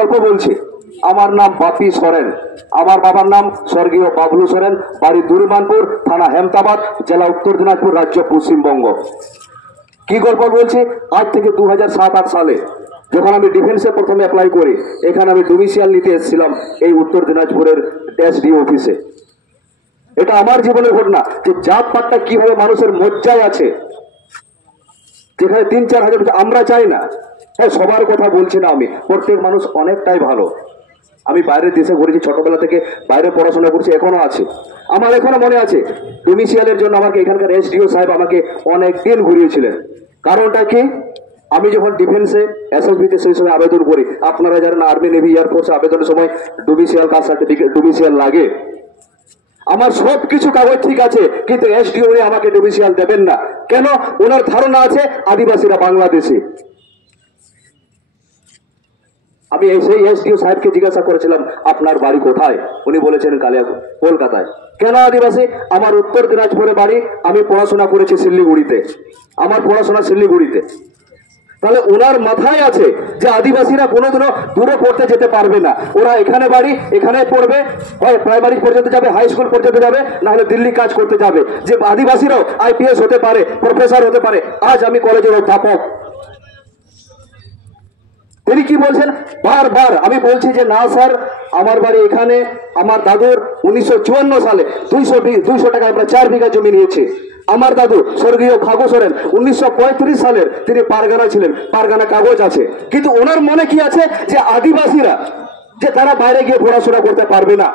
গল্প বলছি। আমার নাম বাপি সরেন, আমার বাবার নাম স্বর্গীয় বাবলু সরেন, বাড়ি দুর্মানপুর, থানা হেমতাবাদ, জেলা উত্তর দিনাজপুর, রাজ্য পশ্চিমবঙ্গ। কি গল্প বলছি? আজ থেকে 2007-8 সালে যখন আমি ডিফেন্সে প্রথমে অ্যাপ্লাই করি, এখানে আমি ডোমিসিয়াল নিতে এসেছিলাম এই উত্তর দিনাজপুরের এসডিও অফিসে। এটা আমার জীবনের ঘটনা, যে জাত পাতটা কিভাবে মানুষের মজ্জায় আছে, যেখানে 3-4 হাজার। আমরা চাই না, হ্যাঁ সবার কথা বলছি না আমি, প্রত্যেক মানুষ অনেকটাই ভালো। আমি বাইরের দেশে ঘুরেছি, ছোটবেলা থেকে বাইরে পড়াশোনা করছি, এখনো আছে। আমার এখনো মনে আছে ডোমিসিয়ালের জন্য আমাকে এখানকার এসডিও সাহেব আমাকে অনেক দিন ঘুরিয়েছিলেন। কারণটা কি? আমি যখন ডিফেন্সে এসএসবিতে সেই সময় আবেদন করি, আপনারা জানেন আর্মি নেভি এয়ারফোর্সে আবেদনের সময় ডোমিসিয়াল কাস্ট সার্টিফিকেট ডোমিসিয়াল লাগে। আমার সব কিছু কাগজ ঠিক আছে, কিন্তু এসডিও আমাকে ডোমিসিয়াল দেবেন না। কেন? ওনার ধারণা আছে আদিবাসীরা বাংলাদেশে। আমি সেই এসডিও সাহেবকে জিজ্ঞাসা করেছিলাম আপনার বাড়ি কোথায়? উনি বলেছেন কলকাতায়। কেন আদিবাসী? আমার উত্তর দিনাজপুরে বাড়ি, আমি পড়াশোনা করেছি শিলিগুড়িতে, আমার পড়াশোনা শিলিগুড়িতে। তাহলে ওনার মাথায় আছে যে আদিবাসীরা কোনোদিনও দূরে পড়তে যেতে পারবে না, ওরা এখানে বাড়ি, এখানে পড়বে, হয় প্রাইমারি পর্যন্ত যাবে, হাই স্কুল পর্যন্ত যাবে, না হলে দিল্লি কাজ করতে যাবে। যে আদিবাসীরাও আইপিএস হতে পারে, প্রফেসর হতে পারে। আজ আমি কলেজের অধ্যাপক। তিনি কি বলছেন? বারবার আমি বলছি যে না স্যার, আমার বাড়ি এখানে। আমার দাদুর 1954 সালে 200 টাকায় আমরা 4 বিঘা জমি নিয়েছি। আমার দাদু স্বর্গীয় ফাগু সরেন 1935 সালের তিনি পারগানা ছিলেন, পারগানা কাগজ আছে। কিন্তু ওনার মনে কি আছে যে আদিবাসীরা যে তারা বাইরে গিয়ে পড়াশোনা করতে পারবে না।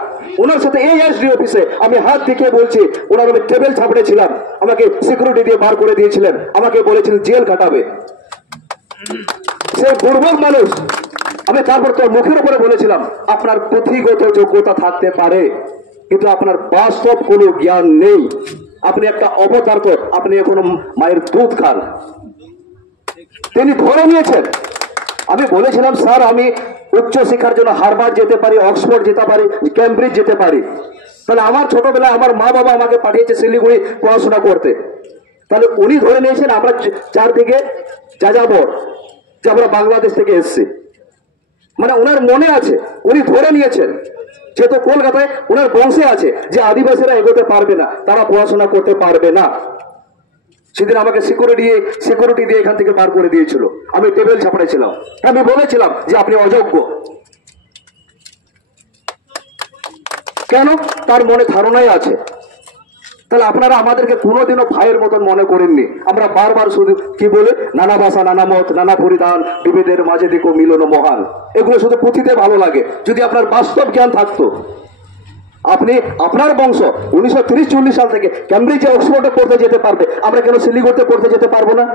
ওনার সাথে এই এসডি অফিসে আমি হাত দেখিয়ে বলছি, ওনার আমি টেবিল ছাপড়েছিলাম, আমাকে সিকিউরিটি দিয়ে বার করে দিয়েছিলেন, আমাকে বলেছিলেন জেল কাটাবে। সে দুর্বল মানুষ। আমি তারপর তোর মুখের উপরে বলেছিলাম আপনার পুঁথিগত যোগ্যতা থাকতে পারে, কিন্তু আপনার বাস্তব কোনো জ্ঞান নেই। আপনি একটা অপদার্থ, আপনি এখনো মায়ের দুধ খান। তিনি ধরে নিয়েছেন। আমি বলেছিলাম স্যার আমি উচ্চ শিক্ষার জন্য হার্ভার্ড যেতে পারি, অক্সফোর্ড যেতে পারি, ক্যামব্রিজ যেতে পারি। তাহলে আমার ছোটবেলায় আমার মা বাবা আমাকে পাঠিয়েছে শিলিগুড়ি পড়াশোনা করতে। তাহলে উনি ধরে নিয়েছেন আমরা চারদিকে যাযাবর, যে আমরা বাংলাদেশ থেকে এসছি। মানে ওনার মনে আছে, উনি ধরে নিয়েছেন যেহেতু কলকাতায় ওনার বংশে আছে যে আদিবাসীরা এগোতে পারবে না, তারা পড়াশোনা করতে পারবে না। সেদিন আমাকে সিকিউরিটি দিয়ে এখান থেকে বার করে দিয়েছিল। আমি টেবিল ছাপড়েছিলাম, আমি বলেছিলাম যে আপনি অযোগ্য। কেন? তার মনে ধারণাই আছে। তাহলে আপনারা আমাদেরকে কোনোদিনও ভাইয়ের মতন মনে করেননি। আমরা বারবার শুধু কি বলে নানা ভাষা, নানা মত, নানা পরিধান, বিভেদের মাঝে দেখো মিলন মহান, এগুলো শুধু পুঁথিতে ভালো লাগে। যদি আপনার বাস্তব জ্ঞান থাকতো, আপনি আপনার বংশ 1930-40 সাল থেকে ক্যামব্রিজে অক্সফোর্ডে পড়তে যেতে পারবে, আমরা কেন শিলিগুড়িতে পড়তে যেতে পারবো না?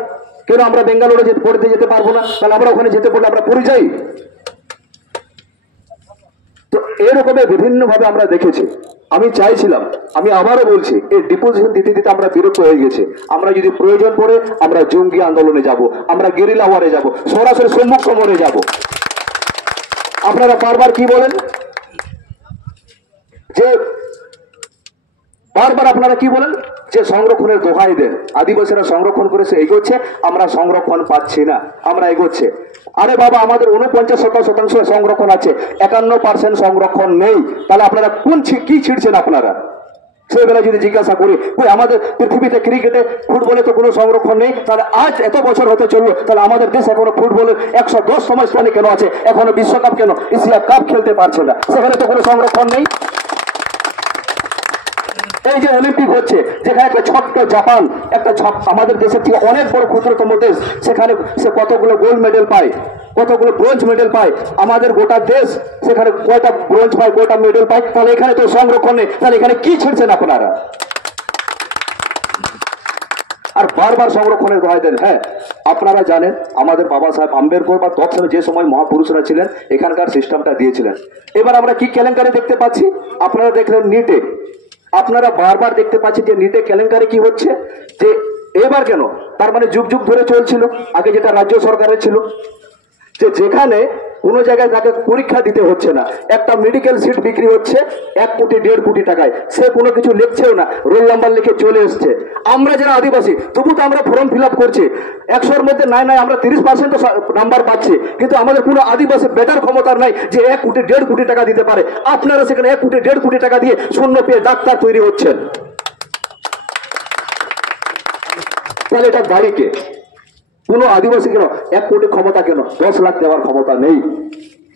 কেন আমরা বেঙ্গালোরে পড়তে যেতে পারবো না? তাহলে আমরা ওখানে যেতে পড়লে আমরা পড়ে যাই। তো এরকমের বিভিন্ন ভাবে আমরা দেখেছি। আমি চাইছিলাম, আমি আবারও বলছি, এই ডিপোজিশন দিতে দিতে আমরা বিরক্ত হয়ে গেছে। আমরা যদি প্রয়োজন পড়ে আমরা জঙ্গি আন্দোলনে যাব, আমরা গেরিলা ওয়ারে যাব, সরাসরি সম্মুখ সমরে যাব। আপনারা বারবার কি বলেন যে বারবার আপনারা কি বলেন যে সংরক্ষণের দোহাই দেন, আদিবাসীরা সংরক্ষণ করেছে এগোচ্ছে, আমরা সংরক্ষণ পাচ্ছি না, আমরা এগোচ্ছে। আরে বাবা, আমাদের 49% সংরক্ষণ আছে, 51% সংরক্ষণ নেই। তাহলে আপনারা কি ছিড়ছেন? আপনারা সেই বেলা যদি জিজ্ঞাসা করি আমাদের পৃথিবীতে ক্রিকেটে, ফুটবলে তো কোনো সংরক্ষণ নেই, তাহলে আজ এত বছর হতে চললো, তাহলে আমাদের দেশ এখনো ফুটবলের 110তম স্থানে কেন আছে? এখনো বিশ্বকাপ কেন, এশিয়া কাপ খেলতে পারছে না? সেখানে তো কোনো সংরক্ষণ নেই। এই যে অলিম্পিক হচ্ছে, যেখানে একটা ছোট্ট জাপান, একটা আমাদের দেশের থেকে অনেক বড় ক্ষুদ্রতম দেশ, সেখানে সে কতগুলো গোল্ড মেডেল পায়, কতগুলো ব্রোঞ্জ মেডেল পায়। আমাদের গোটা দেশ সেখানে কয়টা ব্রোঞ্জ পায়, কয়টা মেডেল পায়? তাহলে এখানে তো সংরক্ষণ নেই। তাহলে এখানে কি ছিড়ছেন আপনারা? আর বারবার সংরক্ষণের দোহাই দেন। হ্যাঁ, আপনারা জানেন আমাদের বাবা সাহেব আম্বেদকর বা তৎসময় যে সময় মহাপুরুষরা ছিলেন এখানকার সিস্টেমটা দিয়েছিলেন। এবার আমরা কি কেলেঙ্কারি দেখতে পাচ্ছি? আপনারা দেখলেন নিটে, আপনারা বারবার দেখতে পাচ্ছেন যে নিটে কেলেঙ্কারি কি হচ্ছে, যে এবার কেন, তার মানে যুগ যুগ ধরে চলছিল, আগে যেটা রাজ্য সরকারের ছিল, যে যেখানে কোনো জায়গায় তাকে পরীক্ষা দিতে হচ্ছে না, একটা মেডিকেল সিট বিক্রি হচ্ছে 1 কোটি 1.5 কোটি টাকায়, সে কোনো কিছু লিখছেও না, রোল নাম্বার লিখে চলে এসছে। আমরা যারা আদিবাসী তবু তো আমরা ফর্ম ফিল আপ করছি, 100-র মধ্যে নাই আমরা 30% নাম্বার পাচ্ছি, কিন্তু আমাদের কোনো আদিবাসী বেটার ক্ষমতার নাই যে 1 কোটি 1.5 কোটি টাকা দিতে পারে। আপনারা সেখানে 1 কোটি 1.5 কোটি টাকা দিয়ে শূন্য পেয়ে ডাক্তার তৈরি হচ্ছেন। তাহলে এটা দায়ী কে? কোনো আদিবাসী কেন 1 কোটি ক্ষমতা, কেন 10 লাখ দেওয়ার ক্ষমতা নেই?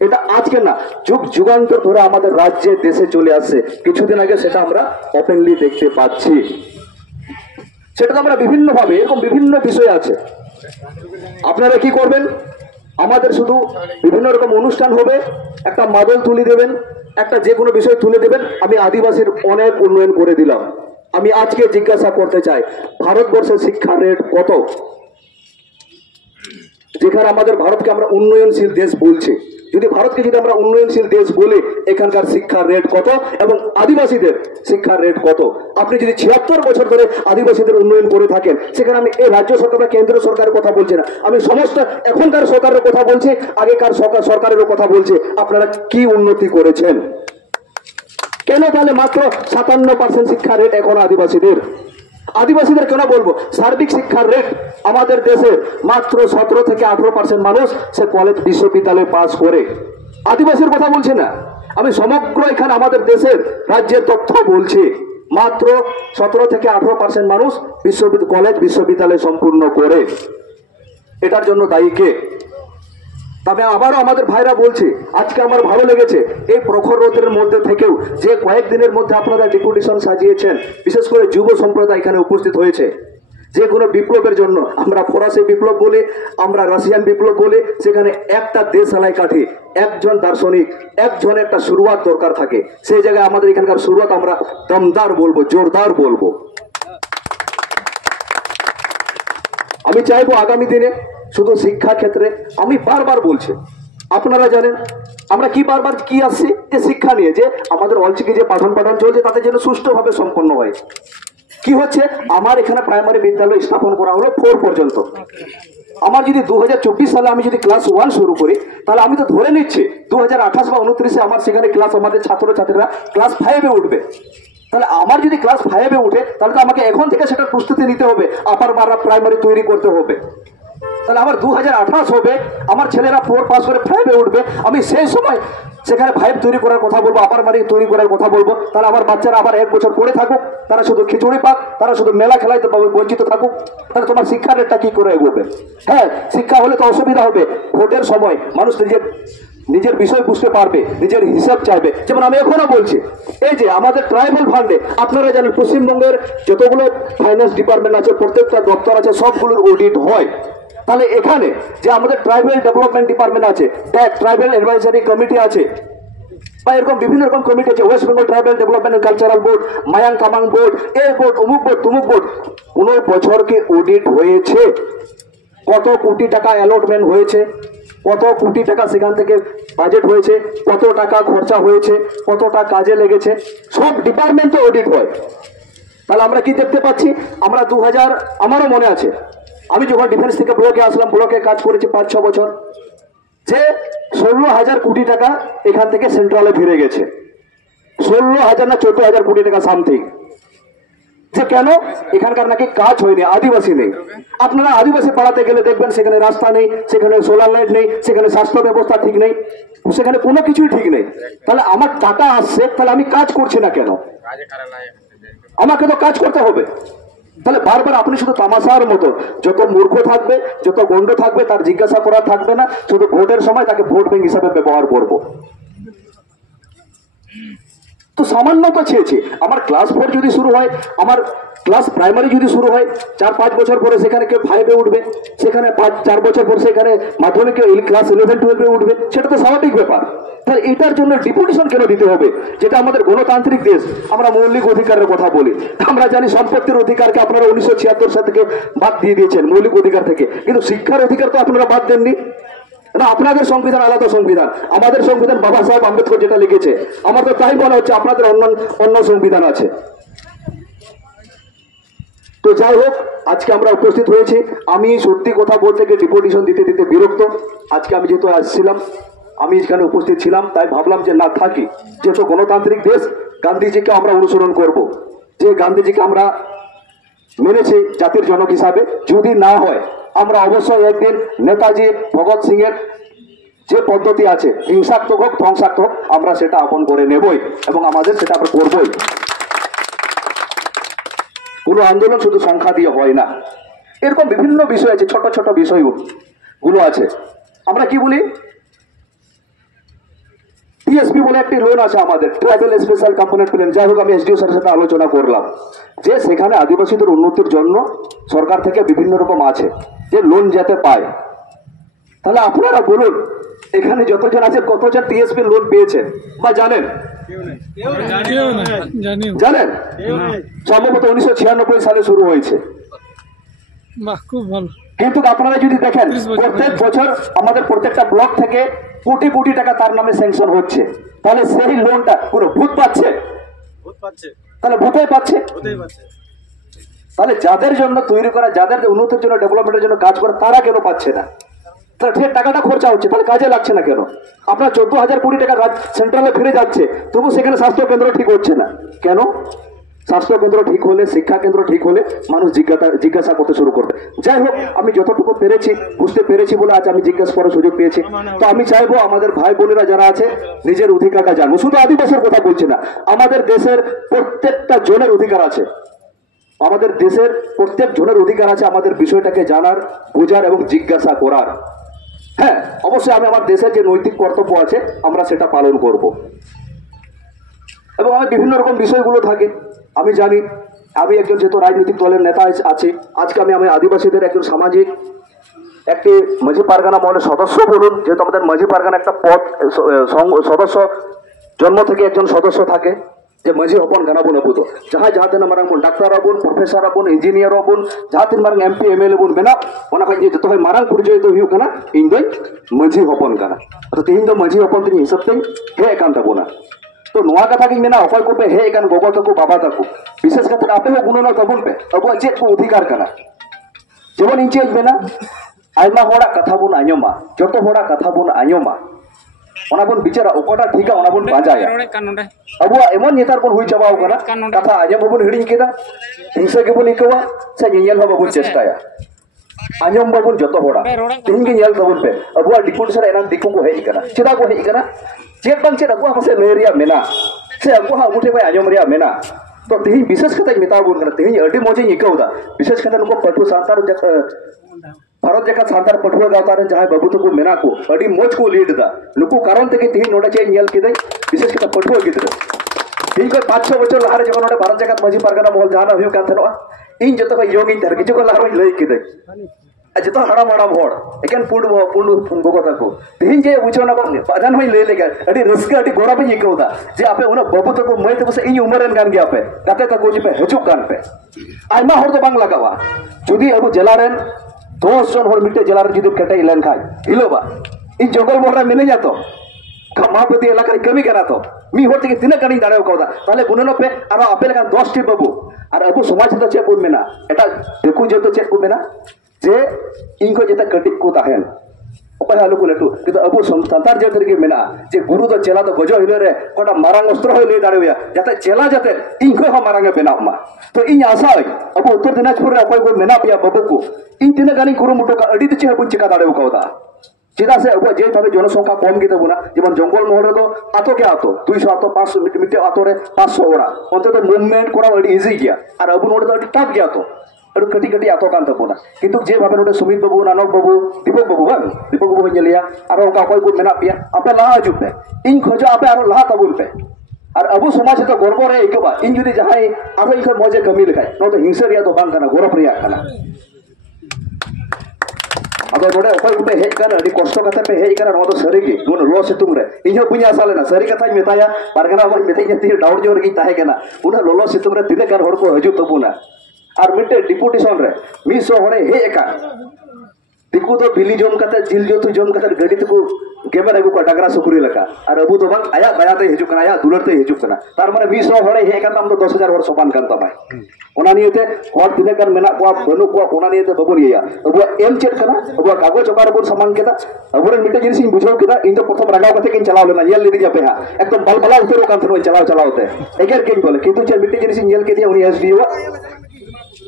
এটা আজকে না, যুগ যুগান্তর ধরে আমাদের রাজ্যে দেশে চলে আসছে। কিছুদিন আগে সেটা আমরা ওপেনলি দেখতে পাচ্ছি। সেটা তো আমরা বিভিন্নভাবে, এরকম বিভিন্ন বিষয় আছে। আপনারা কি করবেন? আমাদের শুধু বিভিন্ন রকম অনুষ্ঠান হবে, একটা মাদল তুলে দেবেন, একটা যে কোনো বিষয় তুলে দেবেন, আমি আদিবাসীর অনেক উন্নয়ন করে দিলাম। আমি আজকে জিজ্ঞাসা করতে চাই, ভারতবর্ষের শিক্ষার রেট কত? যেখানে আমাদের ভারতকে আমরা উন্নয়নশীল দেশ বলছি, যদি ভারতকে যদি আমরা উন্নয়নশীল দেশ বলি, এখানকার শিক্ষার রেট কত এবং আদিবাসীদের শিক্ষার রেট কত? আপনি যদি 76 বছর ধরে আদিবাসীদের উন্নয়ন করে থাকেন, সেখানে আমি এই রাজ্য সরকার বা কেন্দ্র সরকারের কথা বলছি না, আমি সমস্ত এখনকার সরকারের কথা বলছি, আগেকার সরকারেরও কথা বলছি। আপনারা কি উন্নতি করেছেন? কেন তাহলে মাত্র 57% শিক্ষার রেট এখন আদিবাসীদের? আদিবাসীদের কেন বলবো? সার্বিক শিক্ষার রেট আমাদের দেশে মাত্র 17 থেকে 18% মানুষ সে কলেজ বিশ্ববিদ্যালয়ে পাস করে। আদিবাসীর কথা বলছি না, আমি সমগ্র এখানে আমাদের দেশের রাজ্যের তথ্য বলছি। মাত্র 17 থেকে 18% মানুষ কলেজ বিশ্ববিদ্যালয় সম্পূর্ণ করে। এটার জন্য দায়ী কে? তবে আবারও আমাদের ভাইরা বলছে, আজকে আমার ভালো লেগেছে এই প্রখর রোদের মধ্যে থেকেও যে কয়েকদিনের মধ্যে আপনারা ডেপুটেশন সাজিয়েছেন, বিশেষ করে যুব সম্প্রদায় এখানে উপস্থিত হয়েছে। যে কোনো বিপ্লবের জন্য, আমরা ফরাসি বিপ্লব বলি, আমরা রাশিয়ান বিপ্লব বলি, সেখানে একটা দেশ আলাই কাঠি, একজন দার্শনিক, একজন একটা শুরুয়াত দরকার থাকে। সেই জায়গায় আমাদের এখানকার শুরুয়াত আমরা দমদার বলবো, জোরদার বলবো। আমি চাইবো আগামী দিনে শুধু শিক্ষা ক্ষেত্রে, আমি বারবার বলছি, আপনারা জানেন আমরা কি বারবার কি আসছি, যে শিক্ষা নিয়ে যে আমাদের অলচিকি যে পাঠন চলছে তাতে যেন সুষ্ঠুভাবে সম্পন্ন হয়। কি হচ্ছে, আমার এখানে প্রাইমারি বিদ্যালয় স্থাপন করা হলো 4 পর্যন্ত। আমার যদি 2024 সালে আমি যদি ক্লাস 1 শুরু করি, তাহলে আমি তো ধরে নিচ্ছি 2028 বা 29-এ আমার সেখানে ক্লাস, আমাদের ছাত্রছাত্রীরা ক্লাস 5-এ উঠবে। তাহলে আমার যদি ক্লাস 5-এ উঠে, তাহলে তো আমাকে এখন থেকে সেটার প্রস্তুতি নিতে হবে, আপার বারা প্রাইমারি তৈরি করতে হবে। তাহলে আমার 2028 হবে, আমার ছেলেরা 4 পাস করে 5-এ উঠবে, আমি সেই সময় সেখানে 5 তৈরি করার কথা বলবো, আপার বাড়ি তৈরি করার কথা বলবো। তাহলে আমার বাচ্চারা আবার 1 বছর পড়ে থাকুক, তারা শুধু খিচুড়ি পাক, তারা শুধু মেলা খেলাইতে পাবে, বঞ্চিত থাকুক। তাহলে তোমার শিক্ষার রেটটা কি করে এগোবে? হ্যাঁ, শিক্ষা হলে তো অসুবিধা হবে। ভোটের সময় মানুষ নিজের বিষয় বুঝতে পারবে, নিজের হিসাব চাইবে। যেমন আমি এখনো বলছি, এই যে আমাদের ট্রাইবাল ফান্ডে আপনারা জানেন পশ্চিমবঙ্গের যতগুলো ফাইন্যান্স ডিপার্টমেন্ট আছে, প্রত্যেকটা দপ্তর আছে, সবগুলোর অডিট হয়। তাহলে এখানে যে আমাদের ট্রাইবাল ডেভেলপমেন্ট ডিপার্টমেন্ট আছে, ট্রাইবাল অ্যাডভাইজারি কমিটি আছে, বা এরকম বিভিন্ন রকম কমিটি আছে, West Bengal tribal development cultural board, মায়াং কামাং বোর্ড, এ বোর্ড, অমুক বোর্ড, তুমুক বোর্ড, 15 বছরকে অডিট হয়েছে। কত কোটি টাকা অ্যালটমেন্ট হয়েছে, কত কোটি টাকা সেখান থেকে বাজেট হয়েছে, কত টাকা খরচা হয়েছে, কতটা কাজে লেগেছে, সব ডিপার্টমেন্টে অডিট হয়। তাহলে আমরা কি দেখতে পাচ্ছি, আমরা 2000, আমারও মনে আছে আমি যখন ডিফেন্স থেকে ব্লকে আসলাম, ব্লকে কাজ করেছি 5-6 বছর, যে 16,000 কোটি টাকা এখান থেকে সেন্ট্রালে ফিরে গেছে। 16,000 না 14,000 কোটি টাকা সামথিং। যে কেন? এখানকার নাকি কাজ হয়নি, আদিবাসী নেই। আপনারা আদিবাসী পাড়াতে গেলে দেখবেন সেখানে রাস্তা নেই, সেখানে সোলার লাইট নেই, সেখানে স্বাস্থ্য ব্যবস্থা ঠিক নেই, সেখানে কোনো কিছুই ঠিক নেই। তাহলে আমার টাকা আসছে, তাহলে আমি কাজ করছি না কেন? আমাকে তো কাজ করতে হবে। তাহলে বারবার আপনি শুধু তামাশার মতো, যত মূর্খ থাকবে, যত গন্ড থাকবে, তার জিজ্ঞাসা করা থাকবে না, শুধু ভোটের সময় তাকে ভোট ব্যাংক হিসাবে ব্যবহার করব। তো সামান্য তো চেয়েছি, আমার ক্লাস 4 যদি শুরু হয়, আমার ক্লাস প্রাইমারি যদি শুরু হয়, 4-5 বছর পরে সেখানে কেউ 5-এ উঠবে, সেখানে 4 বছর পর সেখানে মাধ্যমিকে ক্লাস 11-12-এ উঠবে, সেটা তো স্বাভাবিক ব্যাপার। তাহলে এটার জন্য ডিপুটেশন কেন দিতে হবে? যেটা আমাদের গণতান্ত্রিক দেশ, আমরা মৌলিক অধিকারের কথা বলি। আমরা জানি সম্পত্তির অধিকারকে আপনারা 1976 সাল থেকে বাদ দিয়ে দিয়েছেন মৌলিক অধিকার থেকে, কিন্তু শিক্ষার অধিকার তো আপনারা বাদ দেননি না। আপনাদের সংবিধান আলাদা সংবিধান, আমাদের সংবিধান বাবা সাহেব আম্বেদকর যেটা লিখেছে, আমার তো তাই মনে হচ্ছে আপনাদের অন্য সংবিধান আছে। তো যাই হোক, আজকে আমরা উপস্থিত হয়েছি। আমি সত্যি কথা বলতে গিয়ে ডিপুটেশন দিতে দিতে বিরক্ত। আজকে আমি যেহেতু আসছিলাম, আমি এখানে উপস্থিত ছিলাম, তাই ভাবলাম যে না থাকি, যেহেতু গণতান্ত্রিক দেশ, গান্ধীজিকে আমরা অনুসরণ করব। যে গান্ধীজিকে আমরা মেনেছি জাতির জনক হিসাবে। যদি না হয় আমরা অবশ্যই একদিন নেতাজি ভগৎ সিং এর যে পদ্ধতি আছে, হিংসাত্মক হোক ধ্বংসাত্মক হোক, আমরা সেটা আপন করে নেবই এবং আমাদের সেটা আমরা করবই। কোনো আন্দোলন শুধু সংখ্যা দিয়ে হয় না, এরকম বিভিন্ন বিষয় আছে, ছোট ছোট বিষয়গুলো আছে। আমরা কি বলি, টিএসপি বলে একটি লোন আছে আমাদের, ট্রাইবেল স্পেশাল কম্পোনেন্ট প্ল্যান। যাই হোক, আমি এসডিও স্যারের সাথে আলোচনা করলাম যে সেখানে আদিবাসীদের উন্নতির জন্য সরকার থেকে বিভিন্ন রকম আছে যে লোন যাতে পায়। তাহলে আপনারা বলুন, এখানে যতজন আছে কতজন টিএসপি লোন পেয়েছেন বা জানেন? জানেন? সম্ভবত 1996 সালে শুরু হয়েছে। খুব ভালো। কিন্তু আপনারা যদি দেখেন প্রত্যেক বছর আমাদের প্রত্যেকটা ব্লক থেকে কোটি কোটি টাকা তার নামে স্যাংশন হচ্ছে। তাহলে সেই লোনটা পুরো ভূত পাচ্ছে, তাহলে ভূতেই পাচ্ছে। তাহলে যাদের জন্য তৈরি করা, যাদের উন্নতির জন্য, ডেভেলপমেন্টের জন্য কাজ করে, তারা কেন পাচ্ছে না? তাহলে ঠিক টাকাটা খরচা হচ্ছে, তাহলে কাজে লাগছে না কেন? আপনার 14,000 কোটি টাকা সেন্ট্রালে ফিরে যাচ্ছে, তবু সেখানে স্বাস্থ্য কেন্দ্র ঠিক হচ্ছে না কেন? স্বাস্থ্য কেন্দ্র ঠিক হলে, শিক্ষা কেন্দ্র ঠিক হলে মানুষ জিজ্ঞাসা করতে শুরু করবে। যাই হোক, আমি যতটুকু পেরেছি বুঝতে পেরেছি বলে আজ আমি জিজ্ঞাসা করার সুযোগ পেয়েছি। তো আমি চাইবো আমাদের ভাই বোনেরা যারা আছে নিজের অধিকারটা জানবো। শুধু আদিবাসীর কথা বলছি না, আমাদের দেশের প্রত্যেকটা জনের অধিকার আছে। আমাদের দেশের প্রত্যেক জনের অধিকার আছে আমাদের বিষয়টাকে জানার, বোঝার এবং জিজ্ঞাসা করার। হ্যাঁ, অবশ্যই আমি আমার দেশের যে নৈতিক কর্তব্য আছে আমরা সেটা পালন করব। এবং আমার বিভিন্ন রকম বিষয়গুলো থাকে। আমি জানি, আমি একজন যেহেতু রাজনৈতিক দলের নেতা আছি, আজকে আমি আদিবাসীদের একজন সামাজিক একটি মাঝি পারগানা মহলের সদস্য বলুন, যেহেতু আমাদের মাঝি পারগানা একটা পদ, সদস্য জন্ম থেকে একজন সদস্য থাকে যে মাঝি হপন গানা বন আবু। তো যাহা তিন মারাং বন ডাক্তার আবুন, প্রফেসর আবুন, ইঞ্জিনিয়ার আবুন, যাহা তিন মারাং এমপি এমএলএ বন বেনা, ওনা খাই जो मारांग परिचय तो हुई कना इन दो माझी हपन कना। तो तेहिं दो माझी हपन तिनी हिसाब ते हे एकान तबोना। तो नोआ कथा की मेना अकय को पे हे एकान गोगो तको बाबा तको विशेष करते आपे हो गुणना तबन पे अब चेक को अधिकार कना। जेमन इन चेक मेना आयमा होड़ा कथा बोन आंजमा, जतो होड़ा कथा बोन आंजमा, ओना बोन बिचारा ओकोटा ठीका ओना बोन बाजाया। अब एमन नेतार बोन हुई चाबाव कना कथा आंजम बोन हिडिं केदा, हिंसा के बोन इकवा से नियल हो बाबू चेष्टाया। आंजम बाबुन जतो होड़ा तिहिं के नियल तबन पे अब डिपुटेशन एनान दिकु को हेज कना, चेदा को हेज कना, चेक बांग चेक अगुआ से लेरिया मेना से अगुआ उठे भाई आंजम रिया मेना। तो तिहिं विशेष कते मेता बोन कना, तिहिं अडी मोजे इकवदा विशेष कते नको पटु सांतार भारत जगह सांतार पटुआ गावतार जहां बाबू तको मेना को अडी मोज को लीड दा नुकु कारण ते तिहिं नोडा चे नियल केदे विशेष कते पटुआ गिद्र तिहिं को 5-6 बछर लहारे जगह नोडा भारत जगह मजी पारगाना मोहल जहां हुई कान थनो इन जतो को योगी धर किछु को लहारो लई केदे जतो हड़ाम हड़ाम होड़ एकेन पुंड गोगो तको तिहिं जे बुझो ना बाजान होई लई लेगा अडी रस्का अडी गोरा पे इकौदा जे आपे उना बाबू तको मय तको से इन उमरन गान गया पे गाते तको जे पे हजु गान पे आयमा होड़ तो बांग लगावा जुदी अब जेलारेन 10 जन होड़ मिटे जेलार जुदी कटे इलन खाय हिलोबा इन जंगल मोहरा मेने जातो कमापति एलाका कमी करा तो मी होड़ ते तिना गानी दाड़े कौदा ताले बुननो पे आरो आपे लगा 10 टी बाबू और अब समाज तो चेक को मेना एटा देखु जे तो चेक को मेना जे इनको जेता कटिक को ताहेन ओपय हालु को लटू कितो अब संतार जे तरीके मेना जे गुरु तो चेला तो गजो हिलो रे कोटा मारांग अस्त्र हो ले दाड़ेया जाते चेला जाते इनको हो मारांगे बेना मा। तो इन आशा अब उत्तर दिनाजपुर रे अकय को मेना पिया बाबू को इन तिना गानी गुरु मुटो का अडी तिचे हबुन चिका दाड़े कौदा चेदा से अब जे भावे जनसंख्या कम गे तबना जेमन जंगल महल रे तो आतो के आतो 200 आतो 500 मिटे आतो रे 500 ओड़ा onte तो मूवमेंट करा अडी इजी गया और अब नोडे तो अडी टफ गया तो अडु कटी कटी आतो कान तबना किंतु जे भावे नोडे सुमित बाबू नानक बाबू दीपक बाबू बांग दीपक बाबू नेलिया और ओका कोई को मेना पिया आपे ला हजु पे इन खोजो आपे आरो ला तबुन पे और अब समाज तो गर्व रे इकबा इन जुदी जहाई आरो इख मजे कमी लखाय नो तो हिंसा रिया तो बांग कना गौरव रिया कना। अब नोडे अकय गुटे हेज कना अडी कष्ट कथा पे हेज कना नो तो सरी गे नुन लो सितुंग रे इन्हो पुnya आसा लेना सरी कथा मेताया पारगना होय मेते ती डाउट जोर गी ताहे कना उना लोलो सितुंग रे तिने कर होड़ को हजू तबुना और मिटे डिपुटेशन रे 200 होड़े हे एका दिकु तो बिली जम कते जिल जो तु जम कते गडी तको गेमर अगु को डगरा सुकुरी लका और अबु तो बांग आया दयाते हिजु कना आया दुलरते हिजु कना तार माने 200 होड़े हे एका ताम तो 10,000 होड़ समान कान तबाय ओना नियते होड़ तिने कर मेना को बनु को ओना नियते बबुन या अबु एम चेक कना अबु कागज चकार बन समान केदा अबु मिटे जिनिस इन बुझाव केदा इन तो प्रथम रागाव कते किन चलाव लेना येल लिदि पे हा एकदम बलबला उतरो कान थनो चलाव चलावते एगर किन बोले किंतु जे मिटे जिनिस येल के दिया उनी एसडीओ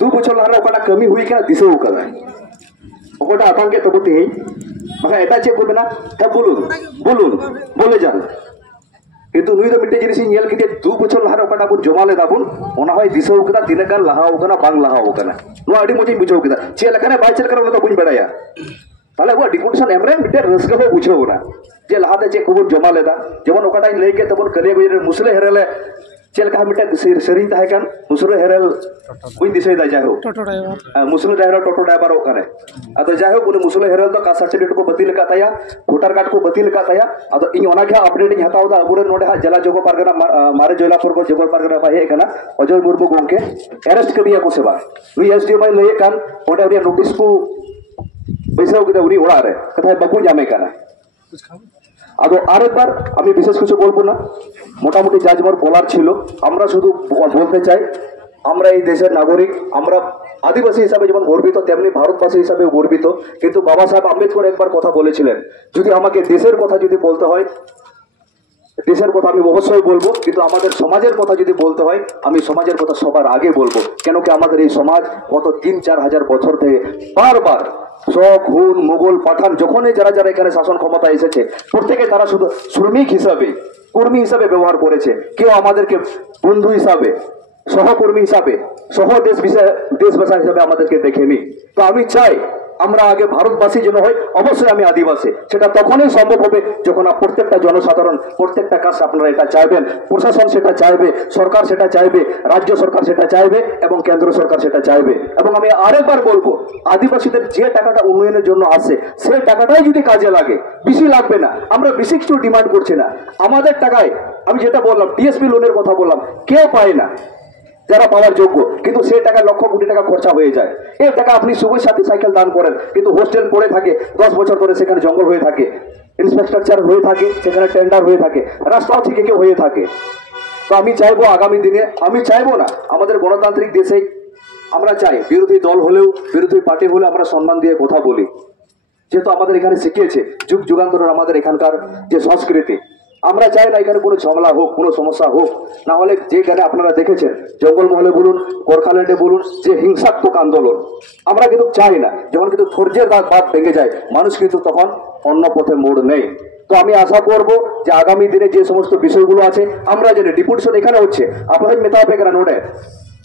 2 বছর লাহারে ওটা কমি হুই কেনা দিছেও কাদা ওটা আতঙ্কে তবু তেই বাকা এটা চেক করবে না হ্যাঁ বলুন বলুন বলে যান কিন্তু নুই তো মিটে জিনিস নেল কেটে 2 বছর লাহারে ওটা বন জমা লে দাবুন ওনা হয় দিছেও কাদা তিনা গান লাহাও কানা বাং লাহাও কানা নোয়া আডি মজি বুঝাও কাদা চে লাকানে বাই চল করা তো বুঝ বেড়ায়া তাহলে ও ডিপুটেশন এমরে মিটে রসকে হবে বুঝাও না যে লাহাতে চেক খবর জমা লেদা যেমন ওটাই লইকে তখন কলিয়া গজরে মুসলে হেরেলে चलका मिटा सेरिंग तहकान मुसुर हेरेल बुझ दिसै दा जाहो टोटो ड्राइवर मुसुल ड्राइवर टोटो ड्राइवर ओकारे अदो जाहो उनी मुसुल हेरेल तो कास्ट सर्टिफिकेट को बतिल का ताया वोटर कार्ड को बतिल का ताया अदो इन ओना के अपडेट इन हताव दा अबुरे नोडे हा जिला जोगो पारगना मारे जोलापुर को जोगो पारगना बा हे कना अजय मुर्मू गोंके अरेस्ट करिया को सेवा वी एसडी भाई लये कान ओडे उनी नोटिस को बैसाव के उनी ओड़ा रे कथा बापू जामे कना আদো আরেকবার আমি বিশেষ কিছু বলবো না মোটামুটি যা যাবার বলার ছিল আমরা শুধু বলতে চাই আমরা এই দেশের নাগরিক আমরা আদিবাসী হিসাবে যেমন গর্বিত তেমনি ভারতবাসী হিসাবে গর্বিত কিন্তু বাবা সাহেব আম্বেদকর একবার কথা বলেছিলেন যদি আমাকে দেশের কথা যদি বলতে হয় দেশের কথা আমি অবশ্যই বলবো কিন্তু আমাদের সমাজের কথা যদি বলতে হয় আমি সমাজের কথা সবার আগে বলবো কেন কি আমাদের এই সমাজ গত 3-4 হাজার বছর থেকে বারবার শক হুন মুঘল পাঠান যখনই যারা যারা এখানে শাসন ক্ষমতা এসেছে প্রত্যেকে তারা শুধু শ্রমিক হিসাবে কর্মী হিসাবে ব্যবহার করেছে কেউ আমাদেরকে বন্ধু হিসাবে সহকর্মী হিসাবে সহ দেশবাসী হিসাবে আমাদেরকে দেখেনি তো আমি চাই আমরা আগে ভারতবাসী যেন হয় অবশ্যই আমি আদিবাসী সেটা তখনই সম্ভব হবে যখন প্রত্যেকটা জনসাধারণ প্রত্যেকটা কাজ আপনারা এটা চাইবেন প্রশাসন সেটা চাইবে সরকার সেটা চাইবে রাজ্য সরকার সেটা চাইবে এবং কেন্দ্র সরকার সেটা চাইবে এবং আমি আরেকবার বলবো আদিবাসীদের যে টাকাটা উন্নয়নের জন্য আসে সেই টাকাটাই যদি কাজে লাগে বেশি লাগবে না আমরা বেশি কিছু ডিমান্ড করছি না আমাদের টাকায় আমি যেটা বললাম টিএসপি লোনের কথা বললাম কেউ পায় না যারা পাওয়ার যোগ্য কিন্তু সেই টাকা লক্ষ কোটি টাকা খরচা হয়ে যায় এই টাকা আপনি সুবহ সাথী সাইকেল দান করেন কিন্তু হোস্টেল পড়ে থাকে 10 বছর ধরে সেখানে জঙ্গল হয়ে থাকে ইনফ্রাস্ট্রাকচার হয়ে থাকে সেখানে টেন্ডার হয়ে থাকে রাস্তাও ঠিক কেউ হয়ে থাকে তো আমি চাইবো আগামী দিনে আমি চাইবো না আমাদের গণতান্ত্রিক দেশে আমরা চাই বিরোধী দল হলেও বিরোধী পার্টি হলেও আমরা সম্মান দিয়ে কথা বলি যেহেতু আমাদের এখানে শিখিয়েছে যুগ যুগান্তরের আমাদের এখানকার যে সংস্কৃতি আমরা চাই না এখানে কোনো ঝামেলা হোক কোনো সমস্যা হোক না হলে যে গানে আপনারা দেখেছেন জঙ্গলমহলে বলুন গোর্খাল্যান্ডে বলুন যে হিংসাত্মক আন্দোলন আমরা কিন্তু চাই না যখন কিন্তু ধৈর্যের বাদ ভেঙে যায় মানুষ কিন্তু তখন অন্য পথে মোড় নেই তো আমি আশা করব যে আগামী দিনে যে সমস্ত বিষয়গুলো আছে আমরা জানি ডিপুটেশন এখানে হচ্ছে আপনাদের মেতা পেকরা নোডে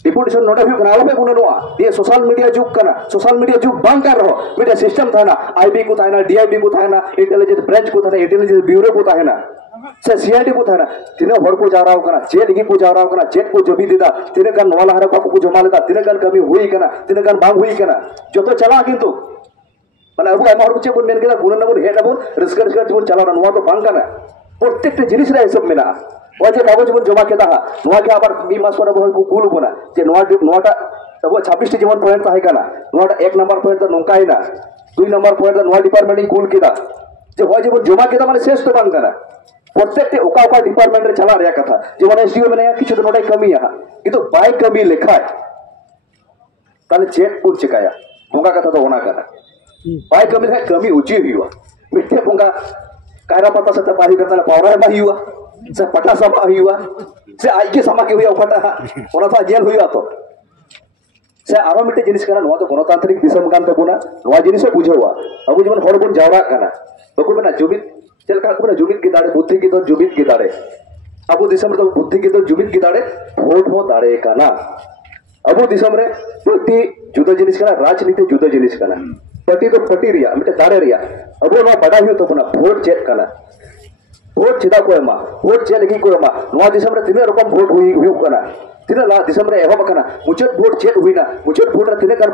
डिपुटेशन नोटे हुई कना पे गुने नोआ ये सोशल मीडिया जुग कना सोशल मीडिया जुग बांग कर रहो मीडिया सिस्टम था ना आईबी को था ना डीआईबी को था ना इंटेलिजेंस ब्रांच को था ना इंटेलिजेंस ब्यूरो को था ना से सीआईडी को था ना तिने हर को जा रहा हो कना जेल की को जा रहा हो कना जेट को जो भी देता तिने गन नवाला हरे को जमा लेता तिने गन कमी हुई कना तिने गन बांग हुई कना जो तो चला किंतु মানে আবু আমার হচ্ছে কোন মেন কেলা গুণ না গুণ হেড আবু রিস্ক জীবন চালানো নোয়া তো বাং কানা প্রত্যেকটা জিনিসরা এসব মেনা ওই যে কাগজ জীবন জমা কেতা নোয়াকে আবার 2 মাস পরে কুলবো না যে নোয়াটা তবু 26টি জীবন পয়েন্ট তাই কানা নোয়াটা 1 নাম্বার পয়েন্ট তো নঙ্কাই না 2 নাম্বার পয়েন্ট নোয়া ডিপার্টমেন্ট কুল কেতা যে ওই জীবন জমা কেতা মানে শেষ তো বাং কানা প্রত্যেকটি ওকা ওকা ডিপার্টমেন্টের চালা রেয়া কথা যেমন এসডিও মানে কিছু তো নোটাই কমি আহা কিন্তু বাই কমি লেখায় তাহলে চেক কোন চেকায়া ভোঙ্গা কথা তো ওনা কানা बाय कमी है कमी ऊंची हुआ मिट्टे पोंगा कायरा पता से पारी करता है पावरा में हुआ से पटा समा हुआ से आई के समा के हुआ पटा ओना तो जेल हुआ तो से आरो मिट्टे जिनिस कना नोआ तो गणतांत्रिक दिसम कान तबुना नोआ जिनिस बुझेवा अब जेमन हर बन जावरा कना बको बना जुबित चल का को जुबित की दाड़े बुद्धि की तो जुबित की दाड़े अब दिसम तो बुद्धि की तो जुबित की दाड़े वोट हो दाड़े कना अब दिसम रे प्रति जुदा जिनिस कना राजनीति जुदा जिनिस कना पटी तो पटी रिया मिटे दाड़े रिया अब ना बड़ा हुई तो बना वोट चेक करना वोट चिदा को एमा वोट चेक लगी को एमा नवा दिसम रे तिने रकम वोट हुई करना तिने ला दिसम रे एहो बकना मुझे वोट चेक हुई ना मुझे वोट रे तिने कर